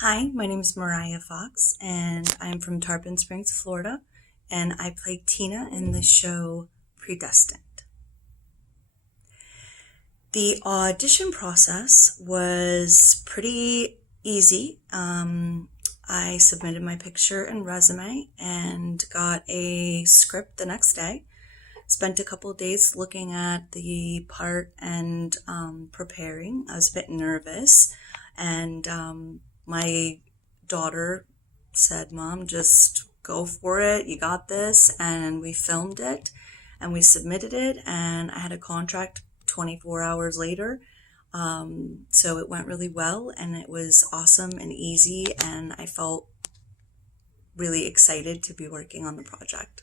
Hi, my name is Mariah Fox, and I'm from Tarpon Springs, Florida, and I play Tina in the show Predestined. The audition process was pretty easy. I submitted my picture and resume and got a script the next day. Spent a couple of days looking at the part and preparing. I was a bit nervous, and my daughter said, "Mom, just go for it. You got this." And we filmed it and we submitted it, and I had a contract 24 hours later. So it went really well, and it was awesome and easy, and I felt really excited to be working on the project.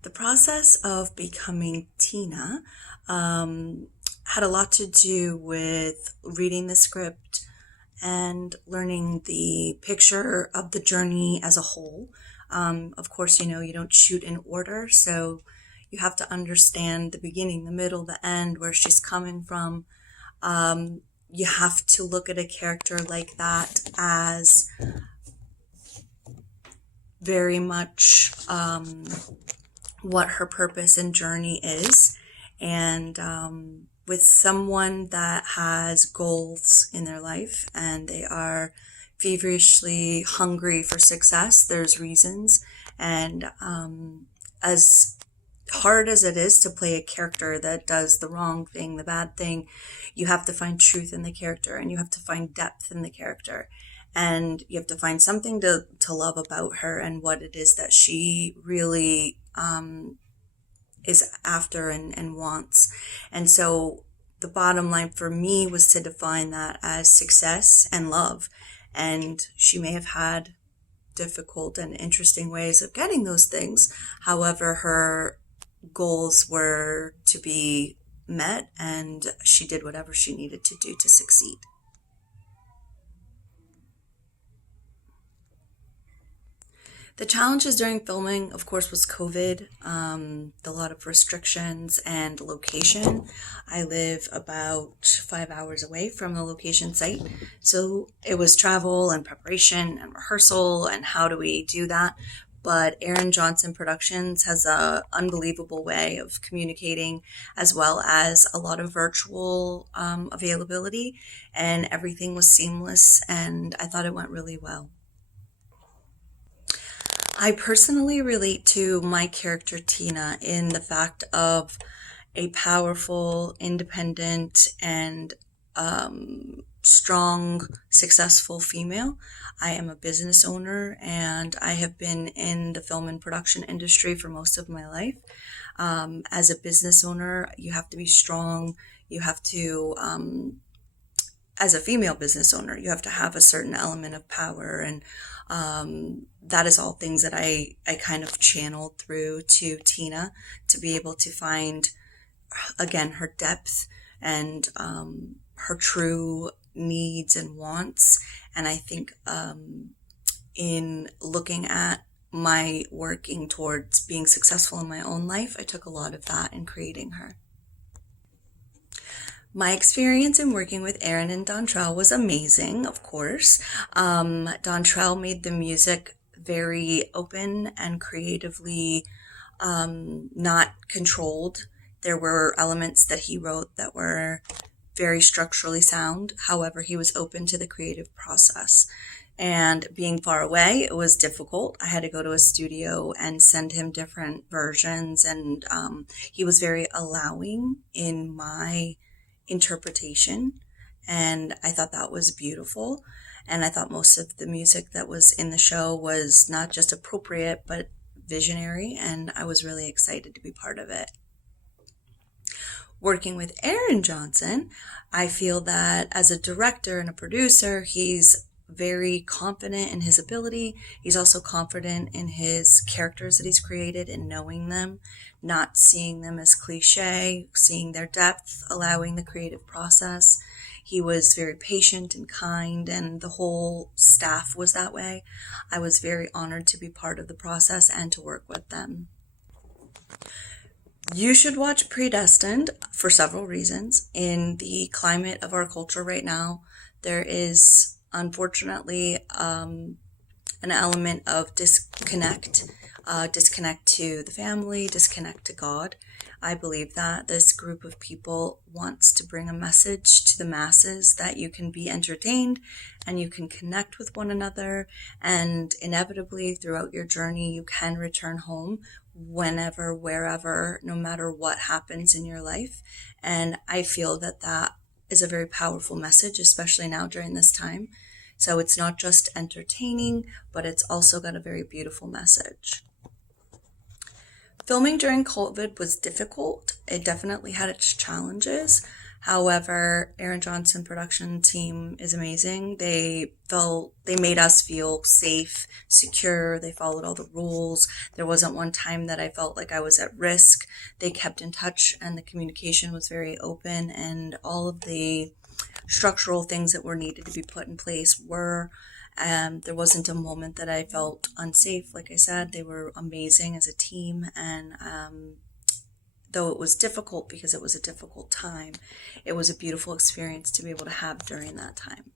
The process of becoming Tina had a lot to do with reading the script and learning the picture of the journey as a whole. Of course, you don't shoot in order, so you have to understand the beginning, the middle, the end, where she's coming from. You have to look at a character like that as very much what her purpose and journey is. And with someone that has goals in their life and they are feverishly hungry for success, there's reasons. And as hard as it is to play a character that does the wrong thing, the bad thing, you have to find truth in the character, and you have to find depth in the character. And you have to find something to love about her and what it is that she really is after and wants. And so the bottom line for me was to define that as success and love. And she may have had difficult and interesting ways of getting those things. However, her goals were to be met, and she did whatever she needed to do to succeed. The challenges during filming, of course, was COVID, a lot of restrictions and location. I live about 5 hours away from the location site, so it was travel and preparation and rehearsal and how do we do that. But Aaron Johnson Productions has an unbelievable way of communicating, as well as a lot of virtual availability, and everything was seamless, and I thought it went really well. I personally relate to my character Tina in the fact of a powerful, independent, and strong, successful female. I am a business owner, and I have been in the film and production industry for most of my life. As a business owner, you have to be strong. You have to, as a female business owner, you have to have a certain element of power, and that is all things that I kind of channeled through to Tina to be able to find, again, her depth and her true needs and wants. And I think in looking at my working towards being successful in my own life, I took a lot of that in creating her. My experience in working with Aaron and Dontrell was amazing, of course. Dontrell made the music very open and creatively not controlled. There were elements that he wrote that were very structurally sound. However, he was open to the creative process. And being far away, it was difficult. I had to go to a studio and send him different versions, and he was very allowing in my interpretation, and I thought that was beautiful. And I thought most of the music that was in the show was not just appropriate but visionary, and I was really excited to be part of it. Working with Aaron Johnson, I feel that as a director and a producer, he's very confident in his ability. He's also confident in his characters that he's created and knowing them, not seeing them as cliche, seeing their depth, allowing the creative process. He was very patient and kind, and the whole staff was that way. I was very honored to be part of the process and to work with them. You should watch Predestined for several reasons. In the climate of our culture right now, there is unfortunately an element of disconnect to the family, disconnect to God. I believe that this group of people wants to bring a message to the masses that you can be entertained and you can connect with one another, and inevitably throughout your journey you can return home whenever, wherever, no matter what happens in your life. And I feel that that is a very powerful message, especially now during this time. So it's not just entertaining, but it's also got a very beautiful message. Filming during COVID was difficult. It definitely had its challenges. However, Aaron Johnson production team is amazing. They made us feel safe, secure. They followed all the rules. There wasn't one time that I felt like I was at risk. They kept in touch and the communication was very open, and all of the structural things that were needed to be put in place were. There wasn't a moment that I felt unsafe. Like I said, they were amazing as a team, and though it was difficult because it was a difficult time, it was a beautiful experience to be able to have during that time.